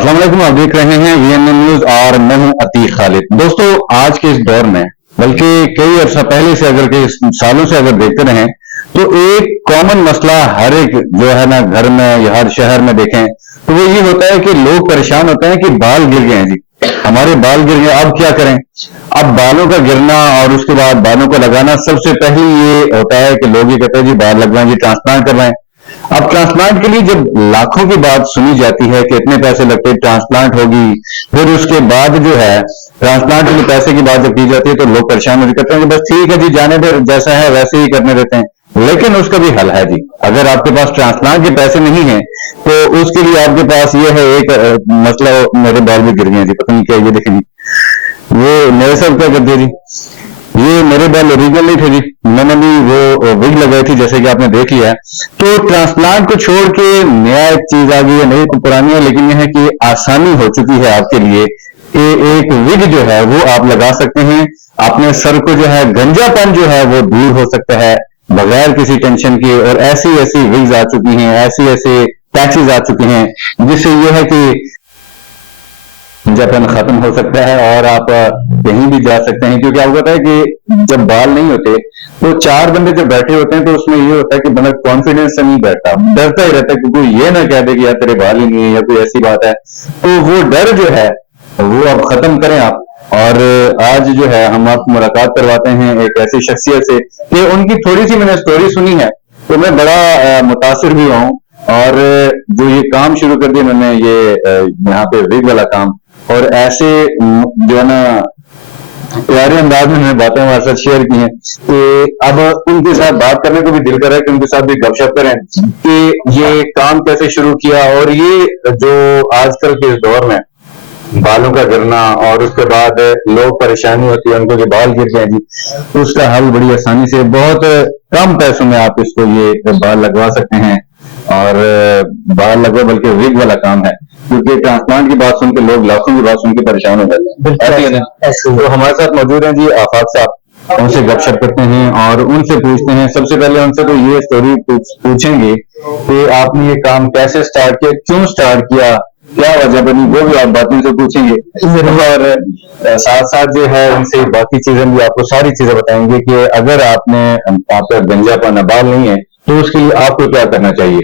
अस्सलाम वालेकुम, आप देख रहे हैं वीएनएन न्यूज और मैं हूं अतीक खालिद। दोस्तों, आज के इस दौर में बल्कि कई अर्सा पहले से अगर कई सालों से अगर देखते रहें तो एक कॉमन मसला हर एक जो है ना घर में या हर शहर में देखें तो वो ये होता है कि लोग परेशान होते हैं कि बाल गिर गए हैं जी, हमारे बाल गिर गए, अब क्या करें। अब बालों का गिरना और उसके बाद बालों को लगाना, सबसे पहले ये होता है कि लोग ये कहते हैं जी बाल लगवाएं, जी ट्रांसप्लांट करवाएं। अब ट्रांसप्लांट के लिए जब लाखों की बात सुनी जाती है कि इतने पैसे लगते, ट्रांसप्लांट होगी, फिर उसके बाद जो है ट्रांसप्लांट के लिए पैसे की बात जब की जाती है तो लोग परेशान हो कहते हैं कि बस ठीक है जी, जाने दे, जैसा है वैसे ही करने देते हैं। लेकिन उसका भी हल है जी। अगर आपके पास ट्रांसप्लांट के पैसे नहीं है तो उसके लिए आपके पास ये है एक मसला, मेरे बाल भी गिर गए जी, पता नहीं क्या, ये देखें ये मेरे साथ क्या करती है जी, ये मेरे बाल ओरिजिनल नहीं थे जी, मैंने भी वो विग लगाई थी जैसे कि आपने देख लिया। तो ट्रांसप्लांट को छोड़ के नया एक चीज आ गई है, नई तो पुरानी है, लेकिन यह है कि आसानी हो चुकी है आपके लिए कि एक विग जो है वो आप लगा सकते हैं। अपने सर को जो है गंजापन जो है वो दूर हो सकता है बगैर किसी टेंशन के। और ऐसी ऐसी विग्स आ चुकी हैं, ऐसी ऐसे पैचेज आ चुके हैं जिससे यह है कि गंजापन खत्म हो सकता है और आप कहीं भी जा सकते हैं। क्योंकि आपको पता है कि जब बाल नहीं होते तो चार बंदे जब बैठे होते हैं तो उसमें ये होता है कि बंदा कॉन्फिडेंस से नहीं बैठता, डरता ही रहता है कि कोई ये ना कह दे कि यार तेरे बाल ही नहीं है या कोई ऐसी बात है। तो वो डर जो है वो अब खत्म करें आप। और आज जो है हम आपको मुलाकात करवाते हैं एक ऐसी शख्सियत से कि उनकी थोड़ी सी मैंने स्टोरी सुनी है तो मैं बड़ा मुतासिर भी हूँ। और जो ये काम शुरू कर दिया मैंने, ये यहाँ पे विग वाला काम, और ऐसे जो है ना प्यारे अंदाज में मैंने बातें हमारे साथ शेयर की हैं कि अब उनके साथ बात करने को भी दिल कर रहा है कि उनके साथ भी गपशप करें कि ये काम कैसे शुरू किया। और ये जो आजकल के इस दौर में बालों का गिरना और उसके बाद लोग परेशानी होती है उनको कि बाल गिर गए जी, तो उसका हल बड़ी आसानी से बहुत कम पैसों में आप इसको ये बाल लगवा सकते हैं। और बाल लगवा बल्कि विग वाला काम है, क्योंकि ट्रांसप्लांट की बात सुन के लोग लाखों की बात सुन के परेशान हो जाते हैं। तो हमारे साथ मौजूद हैं जी आफाक साहब, उनसे गपशप करते हैं और उनसे पूछते हैं। सबसे पहले उनसे तो ये स्टोरी पूछेंगे कि आपने ये काम कैसे स्टार्ट किया, क्यों स्टार्ट किया, क्या वजह बनी, वो भी आप बातें से पूछेंगे। और साथ साथ जो है उनसे बाकी चीजें भी, आपको सारी चीजें बताएंगे कि अगर आपका गंजापन बाल नहीं है तो उसके लिए आपको क्या करना चाहिए।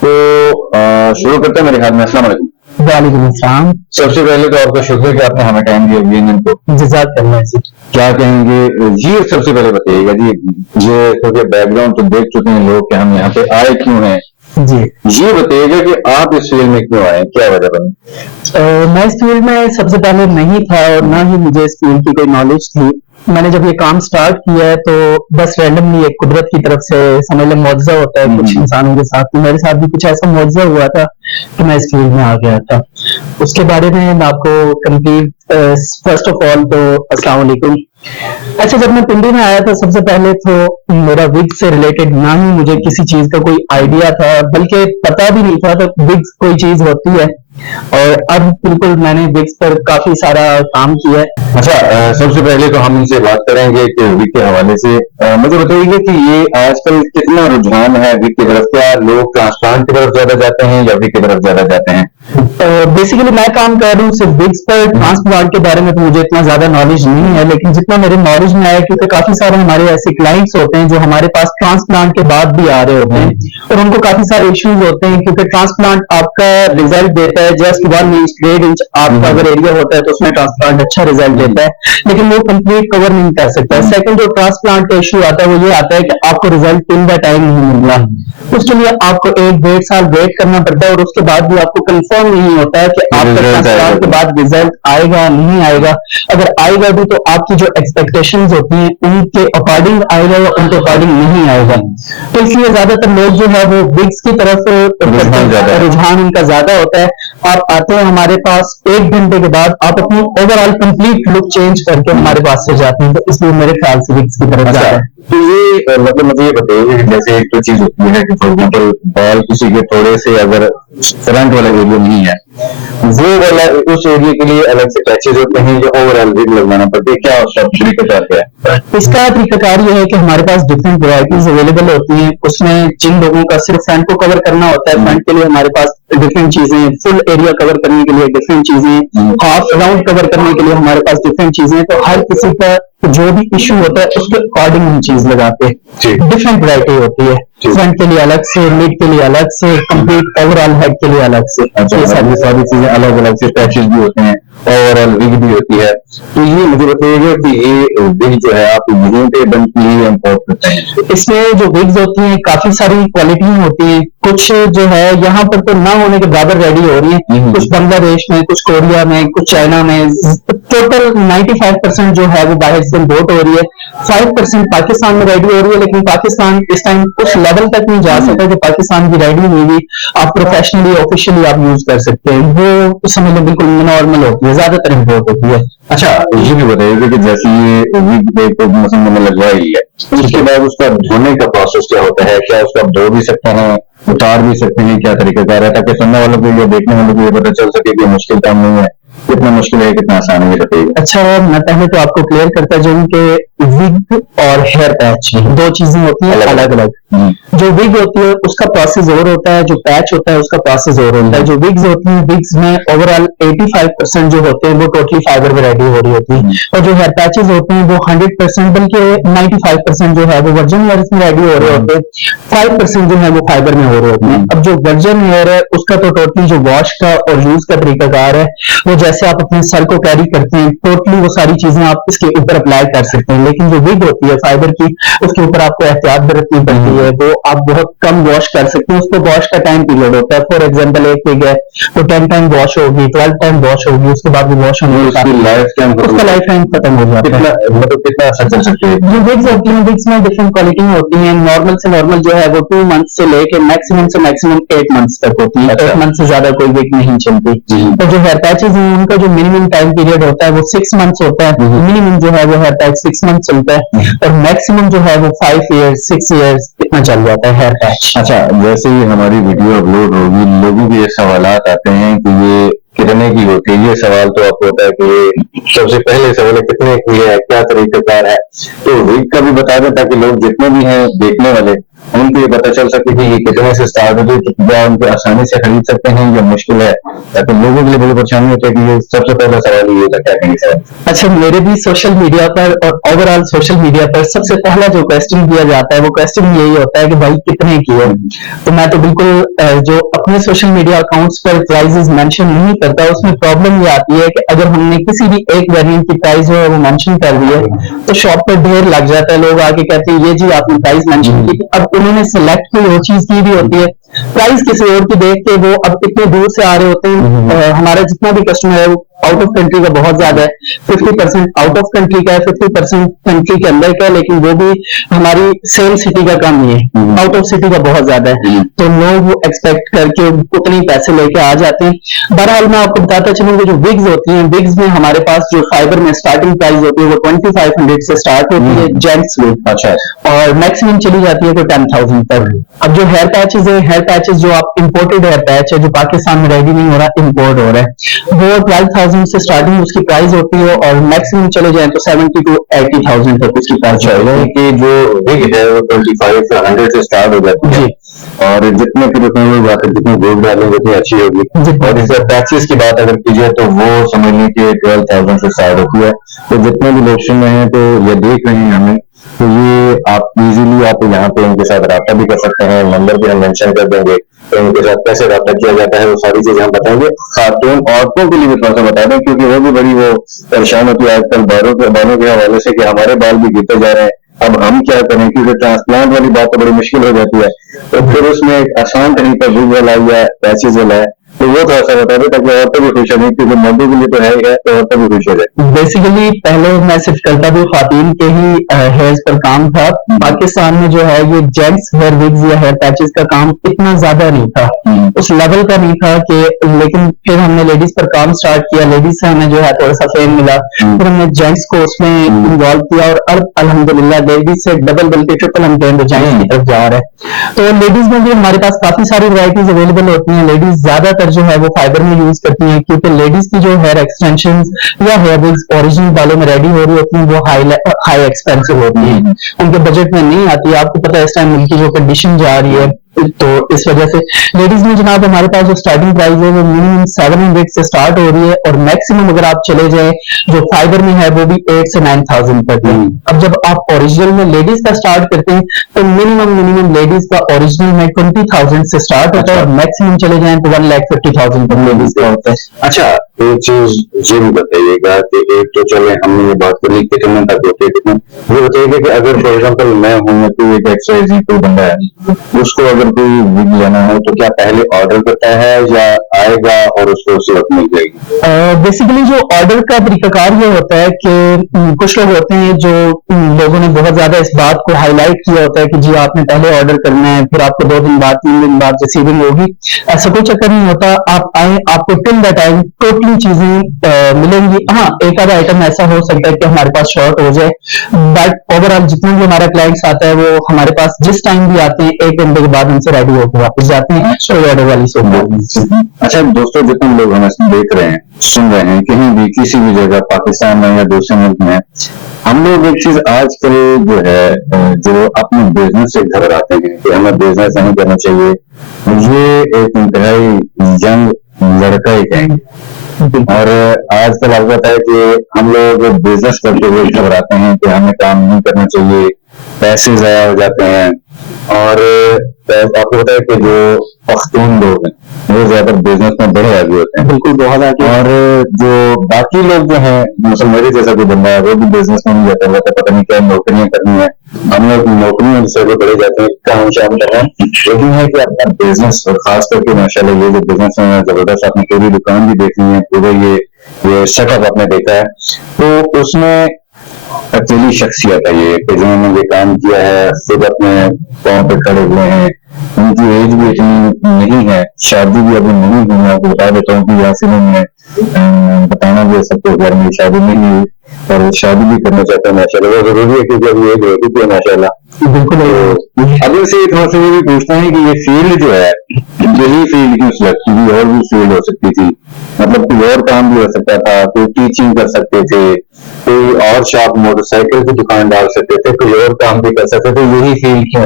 तो शुरू करते हैं मेरे ख्याल में। अस्सलाम वालेकुम। वालेकुम अस्सलाम। सबसे पहले तो आपका शुक्र कि आपने हमें टाइम दिया वीएनएन को। जज़ाकल्लाह जी। क्या कहेंगे जी, सबसे पहले बताइएगा जी, ये क्योंकि बैकग्राउंड तो देख चुके हैं लोग कि हम यहाँ पे आए क्यों हैं जी, ये बताइएगा कि आप इस फील्ड में क्यों आए, क्या वजह बनी। मैं इस फील्ड में सबसे पहले नहीं था और ना ही मुझे इस फील्ड की कोई नॉलेज थी। मैंने जब ये काम स्टार्ट किया है तो बस रैंडमली एक कुदरत की तरफ से समझ लो मुआवजा होता है कुछ इंसानों के साथ, तो मेरे साथ भी कुछ ऐसा मुआवजा हुआ था कि मैं इस फील्ड में आ गया था। उसके बारे में मैं आपको कंप्लीट, फर्स्ट ऑफ ऑल तो अस्सलाम वालेकुम। अच्छा, जब मैं पिंडी में आया था सबसे पहले तो मेरा विग से रिलेटेड ना ही मुझे किसी चीज का कोई आइडिया था, बल्कि पता भी नहीं था तो विग्स कोई चीज होती है। और अब बिल्कुल मैंने विग्स पर काफी सारा काम किया है। अच्छा, सबसे पहले तो हम इनसे बात करेंगे कि विग के हवाले से मुझे बताइए कि ये आजकल कितना रुझान है विग की तरफ, क्या लोग ट्रांसप्लांट की तरफ ज्यादा जाते हैं या विग की तरफ ज्यादा जाते हैं। बेसिकली मैं काम कर रहा हूँ सिर्फ विग्स पर, ट्रांसप्लांट के बारे में तो मुझे इतना ज्यादा नॉलेज नहीं है, लेकिन जितना मेरे नॉलेज में आया, क्योंकि काफी सारे हमारे ऐसे क्लाइंट्स होते हैं जो हमारे पास ट्रांसप्लांट के बाद भी आ रहे होते हैं और उनको काफी सारे इश्यूज होते हैं, क्योंकि ट्रांसप्लांट आपका रिजल्ट देता है जस्ट 1 इंच 1.5 इंच आपका अगर एरिया होता है तो उसमें ट्रांसप्लांट अच्छा रिजल्ट देता है, लेकिन वो कंप्लीट कवर नहीं कर सकता। सेकंड जो ट्रांसप्लांट का इश्यू आता है वो ये आता है कि आपको रिजल्ट इन द टाइम नहीं मिल रहा, उसके लिए आपको 1-1.5 साल वेट करना पड़ता है और उसके बाद भी आपको कंफर्म नहीं होता है कि आपका ट्रांसप्लांट के बाद रिजल्ट आएगा नहीं आएगा। अगर आएगा भी तो आपकी जो एक्सपेक्टेशंस होती हैं उनके अकॉर्डिंग आएगा या उनके अकॉर्डिंग नहीं आएगा। तो इसलिए ज्यादातर लोग जो है वो विग्स की तरफ रुझान उनका ज्यादा होता है। आप आते हैं हमारे पास 1 घंटे के बाद आप अपनी ओवरऑल कंप्लीट लुक चेंज करके हमारे पास से जाते हैं, तो इसलिए मेरे ख्याल से विग्स की तरफ जाता है। तो ये मतलब मुझे ये बताइए कि जैसे एक तो चीज होती है कि फॉर एग्जाम्पल बाल किसी के थोड़े से अगर फ्रंट वाला एरिया नहीं है, वो वाला उस एरिया के लिए अलग से पैचेज होते हैं या ओवरऑल विग लगवाना पड़ता है, क्या उसका तरीका क्या है। इसका तरीकाकार ये है कि हमारे पास डिफरेंट वैरायटीज अवेलेबल होती हैं, उसमें जिन लोगों का सिर्फ फ्रंट को कवर करना होता है, फ्रंट के लिए हमारे पास डिफरेंट चीजें, फुल एरिया कवर करने के लिए डिफरेंट चीजें, हाफ राउंड कवर करने के लिए हमारे पास डिफरेंट चीजें। तो हर किसी का जो भी इश्यू होता है उसके अकॉर्डिंग हम चीज लगाते हैं। डिफरेंट वैरायटी होती है, फ्रंट के लिए अलग से, मिड के लिए अलग से, कंप्लीट ओवरऑल हेड के लिए अलग से। ये सारी चीजें अलग अलग से पैचेस भी होते हैं, ओवरऑल विग भी होती है। तो ये मुझे बताइएगा कि ये विग जो है आप यहीं पे बनती है या इम्पोर्ट करते हैं? इसमें जो विग्स होती हैं काफी सारी क्वालिटी होती हैं, कुछ जो है यहाँ पर तो ना होने के बराबर रेडी हो रही है, कुछ बांग्लादेश में, कुछ कोरिया में, कुछ चाइना में। टोटल 95% जो है वो बाहर से इम्पोर्ट हो रही है, 5% पाकिस्तान में रेडी हो रही है। लेकिन पाकिस्तान इस टाइम उस लेवल तक नहीं जा सकता जो पाकिस्तान की रेडी हुई आप प्रोफेशनली ऑफिशियली आप यूज कर सकते हैं, वो समझ लो बिल्कुल नॉर्मल होती है, ज्यादातर इम्पोर्ट होती है। अच्छा, ये भी बताइए कि जैसे ये विग को मशीन में लगवा ही है, उसके बाद उसका धोने का प्रोसेस क्या होता है? क्या उसका धो भी सकते हैं, उतार भी सकते हैं, क्या तरीकेकार है, ताकि सुनने वालों को या देखने वालों को ये पता चल सके कि मुश्किल काम नहीं है, कितना मुश्किल है, कितना आसान है, ये बताइए। अच्छा, मैं पहले तो आपको क्लियर करता जाऊं कि विग और हेयर पैच दो चीजें होती हैं अलग अलग। जो विग होती है उसका प्रोसेस और होता है, जो पैच होता है उसका प्रोसेस और होता है। जो विग्स होती हैं, विग्स में ओवरऑल 85% जो होते हैं वो टोटली फाइबर में रेडी हो रही होती है, और जो हेयर पैचेस होते हैं वो 100% बल्कि 95% जो है वो वर्जन हेयर में रेडी हो रहे होते हैं, 5% जो है वो फाइबर में हो रहे होते हैं। अब जो वर्जन हेयर है उसका तो टोटली जो वॉश का और यूज का तरीकाकार है वो जैसे आप अपने सर को कैरी करते हैं टोटली वो सारी चीजें आप इसके ऊपर अप्लाई कर सकते हैं। लेकिन जो विग होती है फाइबर की, उसके ऊपर आपको एहतियात बरतनी पड़ती है, वो आप बहुत कम वॉश कर सकते हैं। उसको वॉश का टाइम पीरियड होता है। फॉर एग्जांपल एक विग है तो 10 टाइम वॉश होगी, 12 टाइम वॉश होगी, उसके बाद वो वॉश होने उसका लाइफ टाइम खत्म हो जाता है। मतलब कितना असर चल सकती है? जो विग्स होती हैं, विग्स में डिफरेंट क्वालिटी होती है। नॉर्मल से नॉर्मल जो है वो 2 मंथ से लेके मैक्सिमम से मैक्सिमम 8 मंथ्स तक होती है। 8 मंथ से ज्यादा कोई विग नहीं चलती। तो जो हेयर पैचेज हैं उनका जो मिनिमम टाइम पीरियड होता है वो 6 मंथ्स होता है। मिनिमम जो है वो हेयर पैच 6 मंथ चलता है, और मैक्सिमम जो है वो 5 ईयर्स 6 ईयर्स इतना चल जाता है हेयर पैच। अच्छा, जैसे ही हमारी वीडियो अपलोड होगी, लोगों के ये सवालात आते हैं कि ये कितने की होती है? ये सवाल तो आपको होता है कि ये सबसे पहले सवाल है कितने की है, क्या तरीकेकार है? तो विग का भी बता दें ताकि लोग जितने भी हैं देखने वाले उनको ये पता चल सके कि ये कितने से स्टार्ट होती है, क्या उनको आसानी से खरीद सकते हैं या मुश्किल है? ताकि लोगों के लिए बड़ी परेशानी होती है कि ये सबसे पहला सवाल ये होता है, क्या कहेंगे सर? अच्छा, मेरे भी सोशल मीडिया पर और ओवरऑल सोशल मीडिया पर सबसे पहला जो क्वेश्चन किया जाता है वो क्वेश्चन यही होता है कि भाई कितने की है। तो मैं तो बिल्कुल जो अपने सोशल मीडिया अकाउंट्स पर प्राइजेस मेंशन नहीं करता। उसमें प्रॉब्लम ये आती है कि अगर हमने किसी भी एक वेरिएंट की प्राइस जो है वो मेंशन कर दी है तो शॉप पर ढेर लग जाता है। लोग आके कहते हैं ये जी आपने प्राइस मेंशन की, अब उन्होंने सिलेक्ट कोई और चीज की भी होती है, प्राइस किसी और की देख के वो अब इतने दूर से आ रहे होते हैं। हमारा जितना भी कस्टमर है वो आउट ऑफ कंट्री का बहुत ज्यादा है, 50% आउट ऑफ कंट्री का है, 50% कंट्री के अंदर का है, लेकिन वो भी हमारी सेम सिटी का कम ही है, आउट ऑफ सिटी का बहुत ज्यादा है। तो लोग वो एक्सपेक्ट करके उतने ही पैसे लेके आ जाते हैं। बहरहाल मैं आपको बताता चलूँ कि जो विग्स होती हैं, विग्स में हमारे पास जो फाइबर में स्टार्टिंग प्राइस होती है वो 2500 से स्टार्ट होती है जेंट्स विग। अच्छा, और मैक्सिमम चली जाती है तो 10,000 तक। अब जो हेयर पैचेज है, हेयर पैचेज जो आप इंपोर्टेड हेयर पैच है जो पाकिस्तान में रेडी नहीं हो रहा, इंपोर्ट हो रहा है, वो 12,000 से स्टार्टिंग उसकी प्राइस होती है, और मैक्सिमम चले जाए तो 70 to 80,000 तक उसकी प्राइस है। कि जो विग है वो 25 से 100 से स्टार्ट हो जाती है, और जितने फिर उसमें लोग आते जितने गोल्ड डालेंगे उतनी अच्छी होगी। और इसे पैचेस की बात अगर कीजिए तो वो समझ लीजिए 12,000 से स्टार्ट होती है। तो जितने भी लोग सुन रहे हैं तो ये देख रहे हैं हमें, तो ये आप इजीली आप यहाँ पे उनके साथ राब्ता भी कर सकते हैं। नंबर भी हम मेंशन कर देंगे, तो उनके साथ कैसे राब्ता किया जाता है वो सारी चीजें हम बताएंगे। खातून औरतों के लिए भी थोड़ा सा बता दें, क्योंकि वो भी बड़ी वो परेशान होती है आजकल बालों के हवाले से कि हमारे बाल भी गिरते जा रहे हैं, अब हम क्या करें? क्योंकि ट्रांसप्लांट वाली बात तो बड़ी मुश्किल हो जाती है। तो फिर उसमें एक आसान तरीका विग वाला या पैचेज वाला है, तो वो थोड़ा सा बता दें ताकि औरतें भी खुश हो, क्योंकि मर्दों के लिए तो है ही है, तो औरतें भी खुश हो जाए। बेसिकली पहले मैं सिर्फ करता भी खातून के ही हेयर्स पर काम था। पाकिस्तान में जो है ये जेंट्स हेयर विग्स या हेयर पैचेस का काम इतना ज्यादा नहीं था, उस लेवल का नहीं था कि, लेकिन फिर हमने लेडीज पर काम स्टार्ट किया, लेडीज से हमें जो है थोड़ा सा फेम मिला, फिर हमने जेंट्स को उसमें इन्वॉल्व किया, और अब अल्हम्दुलिल्लाह लेडीज से डबल बल्कि ट्रिपल हम ट्रेंड जेंट्स की तरफ जा रहे हैं। तो लेडीज में भी हमारे पास काफी सारी वैरायटीज अवेलेबल होती हैं। लेडीज ज्यादातर जो है वो फाइबर में यूज करती हैं, क्योंकि लेडीज की जो हेयर एक्सटेंशन या हेयर विग्स ओरिजिनल बालों में रेडी हो रही होती हैं वो हाई एक्सपेंसिव होती है, उनके बजट में नहीं आती है। आपको पता है इस टाइम उनकी जो कंडीशन जा रही है तो इस वजह से लेडीज में जनाब हमारे पास जो स्टार्टिंग प्राइस है वो मिनिमम 700 से स्टार्ट हो रही है, और मैक्सिमम अगर आप चले जाए जो फाइबर में है वो भी 8 से 9,000 तक है। अब जब आप ओरिजिनल में लेडीज का स्टार्ट करते हैं तो मिनिमम लेडीज का ओरिजिनल में 20,000 से स्टार्ट होता है, और मैक्सिमम चले जाए तो 1,50,000 तक लेडीज का होता है। अच्छा, एक चीज ये भी बताइएगा कि एक तो चले हमने ये बात करी कितने तक होते हैं, कितने ये बताइएगा कि अगर फॉर एग्जाम्पल मैं हूँ या कोई एक एक्सरसाइज कोई बंदा है, उसको अगर कोई विग लेना हो तो क्या पहले ऑर्डर करता है या आएगा और उसको उसी वक्त मिल जाएगी? बेसिकली जो ऑर्डर का तरीकाकार ये होता है कि कुछ लोग होते हैं जो लोगों ने बहुत ज्यादा इस बात को हाईलाइट किया होता है कि जी आपने पहले ऑर्डर करना है, फिर आपको 2 दिन बाद 3 दिन बाद रिसीविंग होगी। ऐसा कोई चक्कर नहीं होता, आप आए आपको टिल द टाइम टोटली चीजें मिलेंगी। हाँ, एक आधा आइटम ऐसा हो सकता है कि हमारे पास शॉर्ट हो जाए, बट ओवरऑल जितना भी हमारा क्लाइंट्स आता है वो हमारे पास जिस टाइम भी आते हैं 1 घंटे के बाद हमसे रेडी होकर वापस जाते हैं। ऑर्डर वाली अच्छा दोस्तों, जितने लोग हमें देख रहे हैं, सुन रहे हैं, कहीं भी किसी भी जगह पाकिस्तान में या दूसरे मुल्क में, हम लोग एक चीज आजकल जो है जो अपने बिजनेस से घबराते हैं कि हमें बिजनेस नहीं करना चाहिए, ये एक इंतहाई यंग लड़का ही कहेंगे। और आजकल आपको पता है कि हम लोग बिजनेस करते हुए घबराते हैं कि हमें काम नहीं करना चाहिए, पैसे जाया हो जाते हैं। और आपको पता है कि जो पख्तून लोग हैं वो ज्यादा बिजनेस में बड़े आगे होते हैं, बिल्कुल बहुत आगे। और जो बाकी लोग जो हैं, मतलब मेरे जैसा कोई बंदा है वो भी बिजनेस में नहीं जाता, रहता पता नहीं क्या नौकरियां करनी है, हम लोग नौकरियों से बड़े जाते हैं, काम शाम कर रहे हैं। लेकिन है कि अपना बिजनेस, और खास करके माशाल्लाह ये जो बिजनेस है जबरदस्त, आपने पूरी दुकान भी देखी है, पूरे ये सेटअप आपने देखा है, तो उसमें अकेली शख्सियत है ये कि जिन्होंने ये काम किया है, खुद अपने पाँव पे खड़े हुए हैं, उनकी एज भी इतनी नहीं है, शादी भी अभी नहीं हुई है। आपको बता देता हूँ कि यासिन में बताना भी सबको घर में शादी नहीं हुई, और शादी भी करना चाहता है माशाल्लाह, वो जरूरी है क्योंकि अभी एज होती है माशाल्लाह। बिल्कुल। अब इनसे थोड़ा सा ये भी पूछना है कि ये फील्ड जो है, यही फील्ड क्यों सिलेक्ट की, और भी फील्ड हो सकती थी, मतलब कोई और काम भी हो सकता था, कोई टीचिंग कर सकते थे, कोई और शॉप मोटरसाइकिल की दुकान डाल सकते थे, कोई और काम भी कर सकते थे, यही फील्ड क्यों?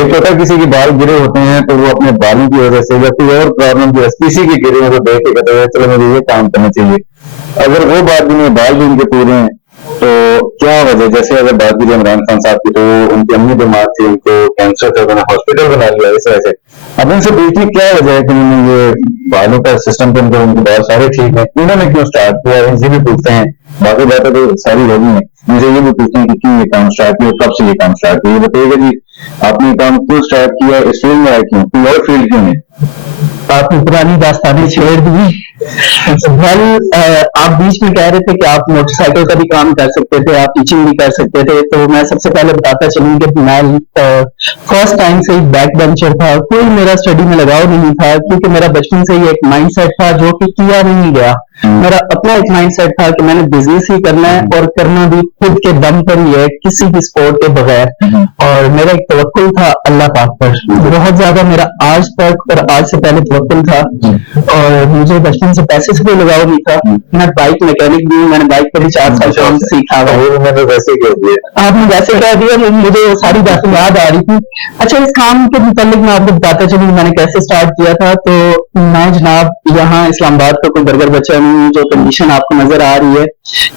एक होता है किसी के बाल गिरे होते हैं तो वो अपने बालों की वजह से या कोई और प्रॉब्लम की वजह से किसी के गिरे हुए को देख के कहते हैं चलो मुझे ये काम करना चाहिए। अगर वो बात भी नहीं, बाल भी उनके पूरे हैं, तो क्या वजह? जैसे अगर बात की इमरान खान साहब की, तो उनकी अम्मी बीमार थी, उनको कैंसर था, उन्होंने हॉस्पिटल बना लिया, इस वजह से। अब उनसे पूछिए क्या वजह है कि उन्होंने ये बालों का सिस्टम पे उनके बाल सारे ठीक है, उन्होंने क्यों स्टार्ट किया, इनसे भी पूछते हैं। बाकी बातें तो सारी होगी है, मुझे ये भी पूछते हैं कि क्यों ये काम स्टार्ट किया, कब से ये काम स्टार्ट किया, ये बताइएगा जी आपने काम क्यों स्टार्ट किया, इस फील्ड में आया क्यों, कोई और फील्ड क्यों नहीं? आपने पुरानी दास्तानें छेड़ दी। आप बीच में कह रहे थे कि आप मोटरसाइकिल का भी काम कर सकते थे, आप टीचिंग भी कर सकते थे, तो मैं सबसे पहले बताता चलूं कि मैं फर्स्ट टाइम से ही बैक बेंचर था, कोई मेरा स्टडी में लगाव नहीं था, क्योंकि मेरा बचपन से ही एक माइंडसेट था जो कि किया नहीं गया। मेरा अपना एक माइंडसेट था कि मैंने बिजनेस ही करना है, और करना भी खुद के दम पर ही है, किसी भी सपोर्ट के बगैर। और मेरा एक तवक्कुल था अल्लाह पाक पर, बहुत ज्यादा मेरा आज तक और आज से पहले तवक्कुल था। और मुझे बचपन से पैसे से कोई लगाव नहीं था। मैं बाइक मैकेनिक भी हूँ, मैंने बाइक पर भी 4 साल काम सीखा हुआ है। मैंने वैसे कह दिया, आपने वैसे कह दिया, मुझे वो सारी बातें याद आ रही थी। अच्छा, इस काम के मुतालिक मैं आपको बताता चलूँ मैंने कैसे स्टार्ट किया था। तो मैं जनाब यहाँ इस्लामाबाद का कोई बर्गर बच्चा नहीं हूँ, जो कंडीशन आपको नजर आ रही है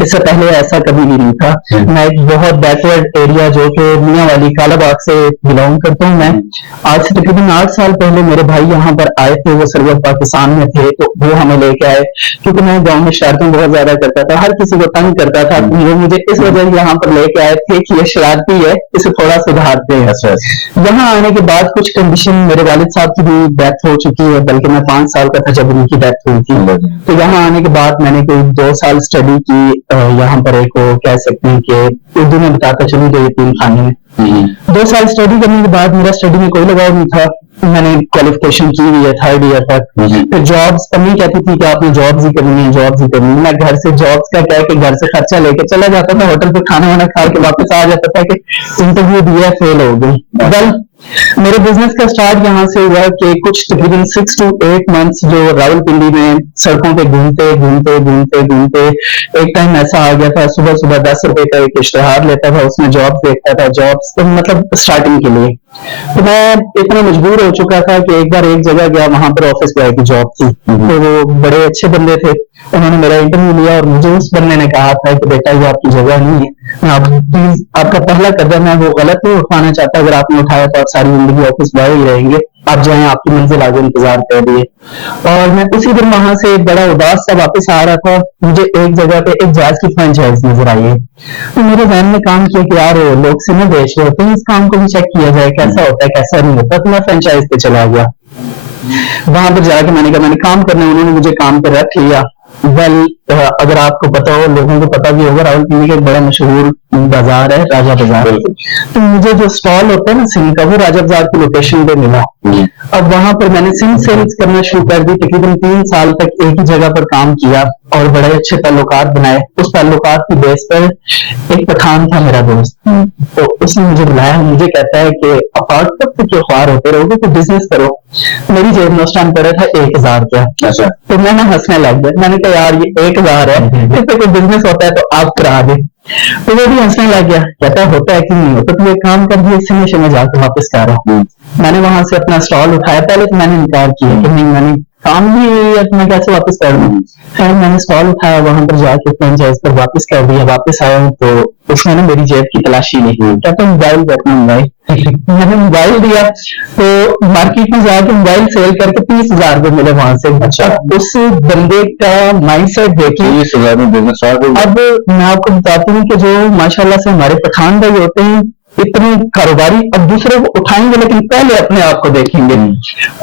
इससे पहले ऐसा कभी भी नहीं था। मैं एक बहुत बैकवर्ड एरिया जो कि मियां वाली कालाबाग से बिलोंग करता हूँ। मैं आज से तकरीबन 8 साल पहले मेरे भाई यहाँ पर आए थे, वो सर्वर पाकिस्तान में थे, तो वो हमें लेके आए, क्योंकि मैं गांव में शरारतें बहुत ज्यादा करता था, हर किसी को तंग करता था। वो मुझे इस वजह से यहाँ पर लेके आए थे कि ये शरारती है, इसे थोड़ा सुधारते हैं। यहाँ आने के बाद कुछ कंडीशन, मेरे वालिद साहब की भी डेथ हो चुकी है, बल्कि मैं 5 साल का था जब उनकी डेथ हुई थी। तो यहाँ आने के बाद मैंने कोई 2 साल स्टडी की यहाँ पर, एक वो कह सकते हैं कि उर्दू में बताता चलूँ तो यतीम खाने में 2 साल स्टडी करने के बाद मेरा स्टडी में कोई लगाव नहीं था। मैंने क्वालिफिकेशन की हुई है 3rd ईयर तक। फिर जॉब्स, अम्मी कहती थी कि आपने जॉब्स ही करनी है, जॉब्स ही करनी है। मैं घर से जॉब्स का कह के घर से खर्चा लेके चला जाता था, होटल पे खाना वाना खा के वापस आ जाता था कि इंटरव्यू दिया, फेल हो गई। वेल, मेरे बिजनेस का स्टार्ट यहाँ से हुआ कि कुछ तकरीबन 6 to 8 मंथ्स जो रावलपिंडी में सड़कों पे घूमते घूमते घूमते घूमते एक टाइम ऐसा आ गया था, सुबह सुबह 10 रुपए का एक इश्तेहार लेता था, उसमें जॉब देखता था, जॉब्स तो मतलब स्टार्टिंग के लिए। तो मैं इतना मजबूर हो चुका था कि एक बार एक जगह गया, वहां पर ऑफिस बॉय की जॉब थी, तो वो बड़े अच्छे बंदे थे, उन्होंने मेरा इंटरव्यू लिया और मुझे उस बंदे ने कहा था कि बेटा ये आपकी जगह नहीं है, मैं आप प्लीज आपका पहला कदम है वो गलत नहीं उठाना चाहता, अगर आपने उठाया तो आप सारी जिंदगी ऑफिस बॉय ही रहेंगे, आप जाएं, आपकी मंजिल आगे इंतजार कर रही है। और मैं उसी दिन वहां से बड़ा उदास सा वापस आ रहा था, मुझे एक जगह पे एक जहाज की फ्रेंचाइज नजर आई है, तो मेरे जहन में काम किया कि यार लोग सिनेमा बेच रहे होते हैं, इस काम को भी चेक किया जाए कैसा होता है कैसा नहीं होता, तो मैं फ्रेंचाइज पे चला गया। वहां पर जाके मैंने कहा मैंने काम करना है, उन्होंने मुझे काम पर रख लिया। अगर आपको पता हो, लोगों को पता भी होगा, रावलपिंडी का एक बड़ा मशहूर बाजार है राजा बाजार, तो मुझे जो स्टॉल होता है ना सिम का, वो राजा बाजार की लोकेशन पे मिला। अब वहां पर मैंने सिम सेल्स करना शुरू कर दी, तकरीबन 3 साल तक एक ही जगह पर काम किया और बड़े अच्छे ताल्लुकात बनाए। उस ताल्लुकात की बेस पर एक पठान था मेरा दोस्त, तो उसने मुझे बुलाया, मुझे कहता है कि अपार्ट तक तो ख्वार होते रहोगे तो बिजनेस करो। मेरी जेब में उस टाइम पड़ा था 1000 रुपया। तो मैंने हंसने लग गया, मैंने कहा यार ये 1000 है, इससे कोई बिजनेस होता है तो आप करा दे। तो वो भी हंसने लग गया, कहता है होता है कि नहीं होता, तो ये काम कर दिया, इससे नशे में जाकर वापस कर रहा हूँ। मैंने वहां से अपना स्टॉल उठाया, पहले तो मैंने इनकार किया कि नहीं मैंने काम भी है तो मैं कैसे वापस कर दूँ, फिर मैंने स्टॉल उठाया, वहां पर जाके फ्रेंचाइज पर वापस कर दिया। वापस आया हूँ तो उसने ना मेरी जेब की तलाशी ली, कहता मोबाइल रखना, मोबाइल मैंने मोबाइल दिया, तो मार्केट में जाके मोबाइल सेल करके 30,000 रुपए मिले वहां से। अच्छा, उस बंदे का माइंडसेट देखिए, 30,000 में बिजनेस स्टार्ट हो गया। अब मैं आपको बताती हूँ कि जो माशाल्लाह से हमारे पठान भाई होते हैं इतने कारोबारी, अब दूसरे को उठाएंगे लेकिन पहले अपने आप को देखेंगे।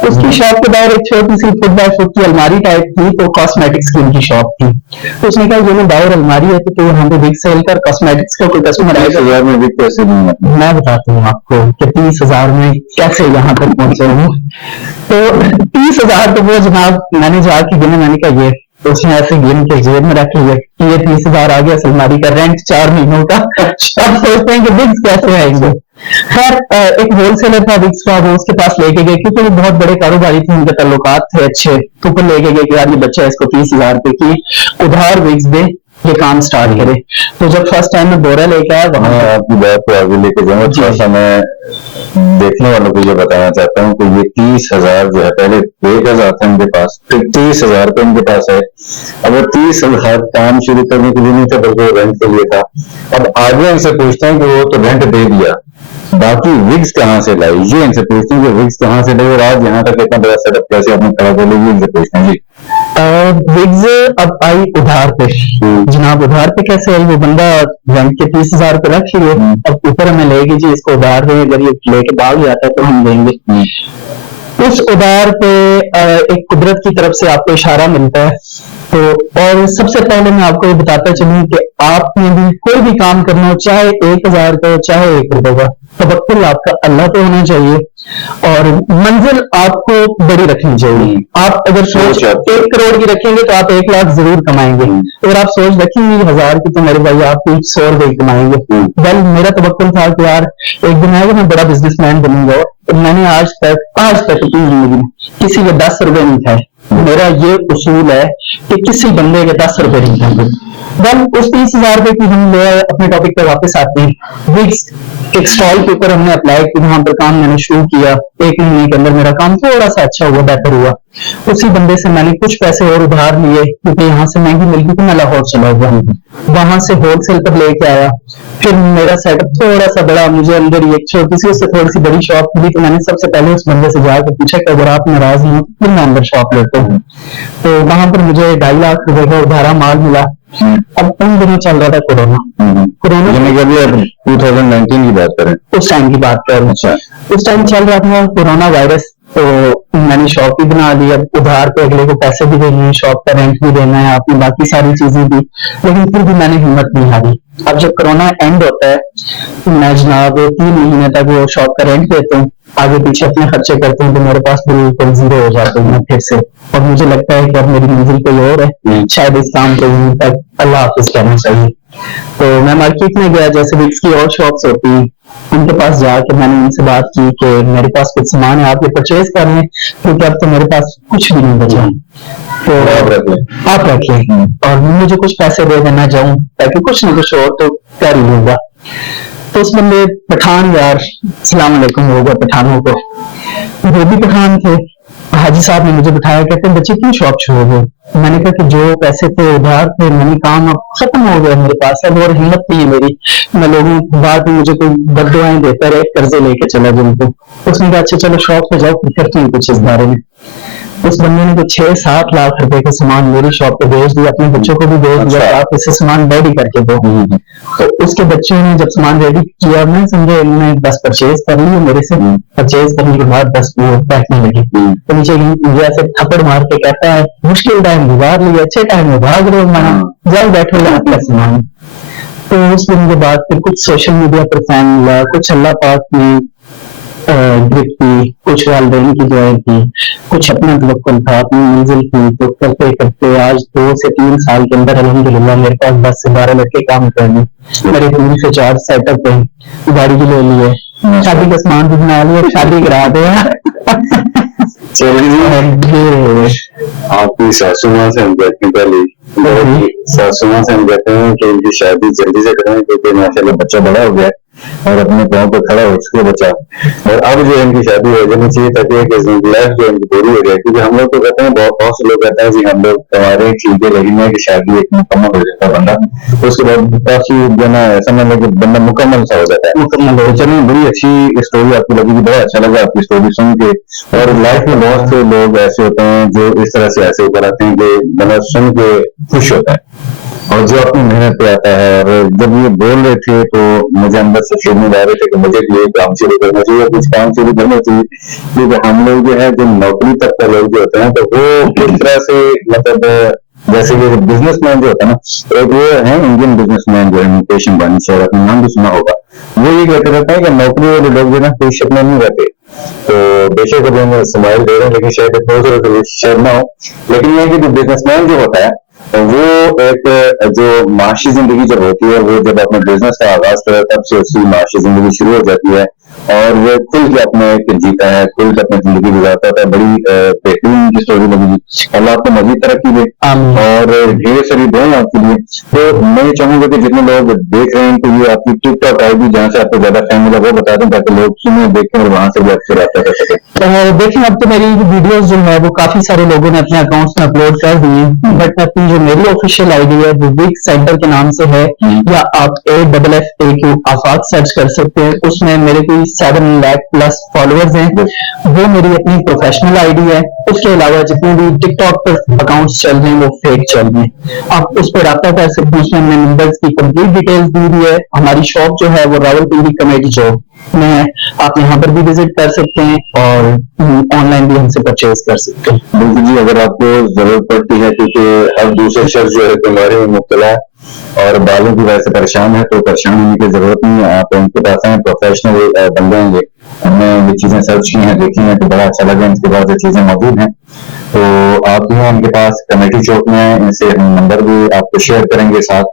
उसकी शॉप के बाहर एक छोटी सी फुट बाय फुट की अलमारी टाइप थी, तो कॉस्मेटिक्स की उनकी शॉप थी, तो उसने कहा ये ना बाहर अलमारी है तो यहाँ पे बिग सेल कर, कॉस्मेटिक्स का कोई कस्टमर आएगा। 30,000 में बिक कैसे नहीं है? मैं बताती हूँ आपको कि 30,000 में कैसे यहाँ तक पहुंचे हूँ। तो 30,000 तो वो जनाब मैंने जाके गिने, मैंने कहा ये, तो उसने ऐसे गिन के जेब में रख लिया कि ये 30,000 आ गया, अलमारी का रेंट 4 महीनों का। अब सोचते हैं कि बिग्स कैसे आएंगे। खैर एक होलसेलर था बिग्स का, वो उसके पास लेके गए क्योंकि वो बहुत बड़े कारोबारी थे, उनके ताल्लुकात थे अच्छे, तो ऊपर लेके गए कि यार ये बच्चा इसको 30,000 रुपए की उधार बिग्स दे, ये काम स्टार्ट करे। तो जब फर्स्ट टाइम में बोरा लेके आया वहां, आपकी बात को आगे लेके जाऊंगा, थोड़ा सा मैं देखने वालों को ये बताना चाहता हूँ कि ये 30,000 जो है, पहले 1,000 था इनके पास, फिर 30,000 रुपये इनके पास है। अब 30,000 काम शुरू करने के लिए नहीं था बल्कि रेंट के लिए था। अब आगे इनसे पूछते हैं कि वो तो रेंट दे दिया, बाकी विग्स कहाँ से लाई, ये इनसे पूछते हैं कि विग्स कहाँ से लाई, और आज यहाँ तक इतना बड़ा सेटअप कैसे आपने खड़ा कर लिया, इनसे पूछते हैं जी। विग्स अब आई उधार पे, जनाब उधार पे कैसे आई, वो बंदा रेंट के 30,000 रुपये रख लिए, अब ऊपर हमें लेगी जी इसको उधार दे, अगर ये लेके भाग जाता है तो हम देंगे। उस उधार पे एक कुदरत की तरफ से आपको इशारा मिलता है। तो और सबसे पहले मैं आपको ये बताता चलूं कि आपने भी कोई भी काम करना हो, चाहे 1,000 का हो चाहे 1 रुपए का, तवक्कुल आपका अल्लाह पे होना चाहिए और मंजिल आपको बड़ी रखनी चाहिए। आप अगर सोच 1 करोड़ की रखेंगे तो आप 1 लाख जरूर कमाएंगे, अगर आप सोच रखेंगे 1,000 की तो मेरे भाई आप 100 रुपए कमाएंगे। वेल मेरा तवक्कुल था कि यार एक दिन आएगा मैं बड़ा बिजनेसमैन बनूंगा, तो मैंने आज तक अपनी जिंदगी में किसी के 10 रुपए नहीं खाए। मेरा ये उसूल है कि किसी बंदे के 10 रुपए नहीं खाएंगे। वेल उस 30,000 रुपए की हम अपने टॉपिक पर वापस आते हैं। विग्स एक स्टॉल के ऊपर हमने अप्लाई किया, वहां पर काम मैंने शुरू किया, 1 महीने के अंदर मेरा काम थोड़ा सा अच्छा हुआ, बेहतर हुआ। उसी बंदे से मैंने कुछ पैसे और उधार लिए क्योंकि यहाँ से महंगी मिल गई, तो मैं लाहौर चला गया, वहां से होलसेल पर लेके आया। फिर मेरा सेटअप थोड़ा सा बड़ा, मुझे अंदर ही एक छोटी सी उससे थोड़ी सी बड़ी शॉप मिली, तो मैंने सबसे पहले उस बंदे से जाकर पूछा कि अगर आप नाराज नहीं हो तो फिर मैं अंदर शॉप लेता हूँ। तो वहां पर मुझे 2.5 लाख रुपए का उधारा माल मिला। अब उन दिनों चल रहा था कोरोना 2019 की बात करें, उस टाइम की बात कर रहा हूँ। अच्छा, उस टाइम चल रहा था कोरोना वायरस, तो मैंने शॉप भी बना ली। अब उधार पे अगले को पैसे भी देने हैं, शॉप का रेंट भी देना है, आपने बाकी सारी चीजें भी, लेकिन फिर भी मैंने हिम्मत नहीं हारी। अब जब कोरोना एंड होता है तो मैं जनाब 3 महीने तक वो शॉप का रेंट देता हूँ, आगे पीछे अपने खर्चे करते हैं, तो मेरे पास बिल्कुल जीरो हो जाते हैं फिर से, और मुझे लगता है कि अब मेरी मंजिल कोई और है, शायद इस काम को यहीं तक अल्लाह हाफिज कहना चाहिए। तो मैं मार्केट में गया, जैसे विग्स की और शॉप्स होती उनके पास जाके मैंने उनसे बात की कि मेरे पास कुछ सामान है, आप ये परचेज कर लें क्योंकि अब तो मेरे पास कुछ भी नहीं बचा, तो आप रख लें और मैं मुझे कुछ पैसे दे देना चाहूँ ताकि कुछ ना कुछ और तो कर ही लूंगा। तो उस बंदे पठान, यार सलाम अलैकुम होगा पठानों को, वो भी पठान थे। हाजी साहब ने मुझे बिठाया, कहते हैं बच्चे क्यों शॉप छोड़ोगे? मैंने कहा कि जो पैसे थे उधार थे, मैंने काम अब खत्म हो गया मेरे पास, अब और हिम्मत नहीं है मेरी, मैं लोगों बाद में मुझे कोई बद्दुआएं देता रहे, कर्जे लेके चला जाऊं। तो उसने कहा अच्छा चलो शॉप पे जाओ, फिर करती हूँ कुछ इस बारे में। उस बंदे ने तो 6-7 लाख रुपए का सामान मेरी शॉप पे भेज दिया, अपने बच्चों को भी भेज दिया, आप इसे सामान रेडी करके दो। तो उसके बच्चों ने जब सामान रेडी किया, मैं समझे इन्होंने 10 परचेज कर लिए मेरे से, परचेज करने के बाद 10 वो बैठने लगी, तो नीचे मुझे ऐसे थप्पड़ मार के कहता है मुश्किल टाइम गुजार लिए, अच्छे टाइम में भाग रहे हो, माना जाओ बैठो आपका सामान। तो उस दिन के बाद फिर कुछ सोशल मीडिया पर फैन मिला, कुछ अल्लाह पाक ने ग्रिप की, कुछ वालदैन की दुआएं की, कुछ अपना तवक्कुल था, अपनी मंजिल की, तो करते करते आज 2 से 3 साल के अंदर अल्हम्दुलिल्लाह मेरे पास 10 से 12 लड़के काम कर रहे हैं, मेरे 3 से 4 सेटअप है, गाड़ी भी ले ली है, शादी का सामान भी बना लिया, शादी करा दे। आपकी सासू माँ से हम कहते हैं पहले, सासू माँ से हम कहते हैं कि इनकी शादी जल्दी से करें क्योंकि माशाल्लाह बच्चा बड़ा हो गया और अपने पाँव पर खड़ा हो चुके बच्चा, और अब जो इनकी शादी हो जानी चाहिए ताकि एक लाइफ जो इनकी पूरी हो जाए। क्योंकि हम लोग तो कहते हैं, बहुत से लोग कहते हैं जी हम लोग हमारे ठीक है, लेकिन है कि शादी एक मुकम्मल हो जाता है बंदा, उसके बाद काफी जो ना समझ लें कि बंदा मुकम्मल सा हो जाता है। मुकम्मल हो, चलिए बड़ी अच्छी स्टोरी आपकी लगी, बड़ा अच्छा लगा आपकी स्टोरी सुन के। और लाइफ में बहुत से लोग ऐसे होते हैं जो इस तरह से ऐसे ऊपर आते हैं कि बंदा सुन के खुश होता है और जो अपनी मेहनत पे आता है। और जब ये बोल रहे थे तो मुझे अंदर से फीलिंग आ रहे थे कि मुझे भी ये काम शुरू करना चाहिए, कुछ काम शुरू करना चाहिए, क्योंकि हम लोग जो है जो नौकरी तक का लोग जो होते हैं तो वो किस तरह से मतलब जैसे कि बिजनेसमैन जो होता है ना, एक वो है इंडियन बिजनेसमैन जो है मुकेश अंबानी, शायद आपने नाम भी सुना होगा, वो ये कहते रहता है कि नौकरी वाले लोग जो ना कोई सपना नहीं रहते। तो बेशक अभी हम स्माइल दे रहे हैं लेकिन शायद ना हो, लेकिन ये कि जो बिजनेसमैन जो होता है वो एक जो माशी जिंदगी जब होती है, वो जब अपने बिजनेस का आगाज करे तब से उसकी माशी जिंदगी शुरू हो जाती है और वो खुल के अपने जीता है, खुल के अपनी जिंदगी गुजारता है। बड़ी बेहतरीन की स्टोरी लगी, अल्लाह आपको मजीद तरक्की दे और ढेर सारी दुआएं आपके लिए। तो मैं चाहूंगा कि जितने लोग देख रहे हैं तो ये आपकी टिकटॉक आईडी जहाँ से आपको ज्यादा फैन मिला वो बता दें ताकि लोग सुने देखें और वहां से भी आपसे रब्ता कर सकें। देखिए अब तो मेरी वीडियोस जो है वो काफी सारे लोगों ने अपने अकाउंट्स में अपलोड कर दी है, बट अपनी जो मेरी ऑफिशियल आईडी है वो विग सेंटर के नाम से है, या आप AFFAQ आफाक सर्च कर सकते हैं, उसमें मेरे कोई 7 लाख प्लस फॉलोअर्स हैं, वो मेरी अपनी प्रोफेशनल आईडी है। उसके अलावा जितने भी टिकटॉक पर अकाउंट्स चल रहे हैं वो फेक चल रहे हैं, आप उस पर रब्ता कर सकते हैं, उसमें हमने नंबर्स की कंप्लीट डिटेल्स दी हुई है। हमारी शॉप जो है वो रावलपिंडी कमेटी चौक में है, आप यहाँ पर भी विजिट कर सकते हैं और ऑनलाइन भी हमसे परचेज कर सकते हैं। बिल्कुल जी, अगर आपको जरूरत पड़ती है क्योंकि अब दूसरे शख्स जो है बीमारी में मुब्तला है और बालों की वजह से परेशान है, तो परेशान होने की जरूरत नहीं है, आप इनके पास आए, प्रोफेशनल बंदे हैं ये, हमने ये चीजें सर्च की हैं, देखी हैं, तो बड़ा अच्छा लगा, इनके पास ये चीजें मौजूद हैं। तो आप जो है इनके पास कमेटी चौक में है, इनसे हम नंबर भी आपको शेयर करेंगे, साथ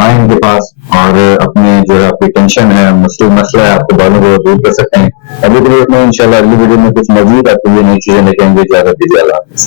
आए इनके पास और अपने जो है आपकी टेंशन है, मुश्किल मसला है, आपके बालों को दूर कर सकते हैं। अभी के लिए इंशाल्लाह अगली वीडियो में कुछ मजीद आपके लिए नई चीजें लेके आएंगे। इजाजत दीजिए, अल्लाह हाफिज़।